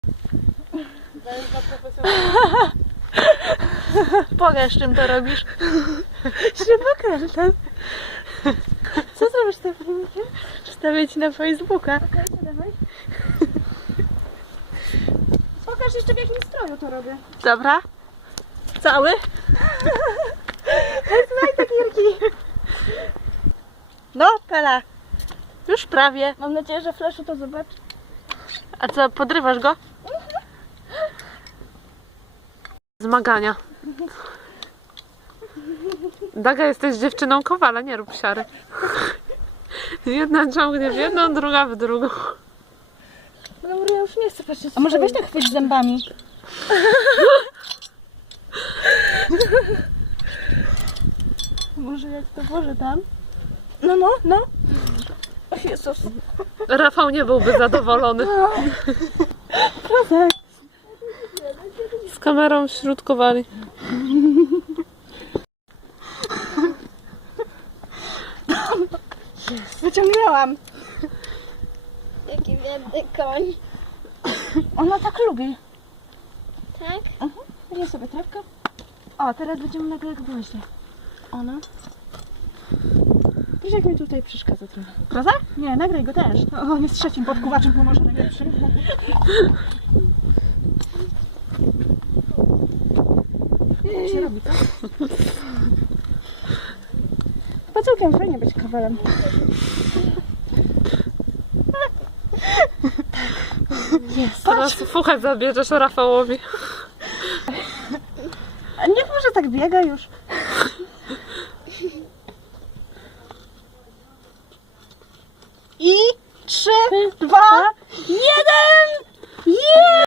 Pokaż, czym to robisz. Śrubokrętem. Co zrobisz z tym filmikiem? Wstawię ci na Facebooka. Dawaj. Pokaż jeszcze w jakim stroju to robię. Dobra. Cały? Znaj te kirki. No, Pela. Już prawie. Mam nadzieję, że Fleszu to zobaczy. A co, podrywasz go? Zmagania. Daga, jesteś dziewczyną Kowala, nie rób siary. Jedna ciągnie w jedną, druga w drugą. Dobra, ja już nie chcę patrzeć. A może weź tak chwyć zębami? Może jak to włożę tam? No. O Jezus. Rafał nie byłby zadowolony. Proszę. Z kamerą wśród Kowali. Wyciągnęłam. Jaki biedny koń. Ona tak lubi. Tak? Weź sobie trawkę. O, teraz będziemy nagle jak gwoździe. Ona. Proszę, jak mi tutaj przeszkadza trochę. Proza? Nie, nagraj go też. O, on jest trzecim podkuwaczem, pomoże najlepszym. Jak się robi, co? Chyba całkiem fajnie być kawalem. Teraz fuchę zabierzesz Rafałowi. A niech może tak biega już. I 3, 2, 1!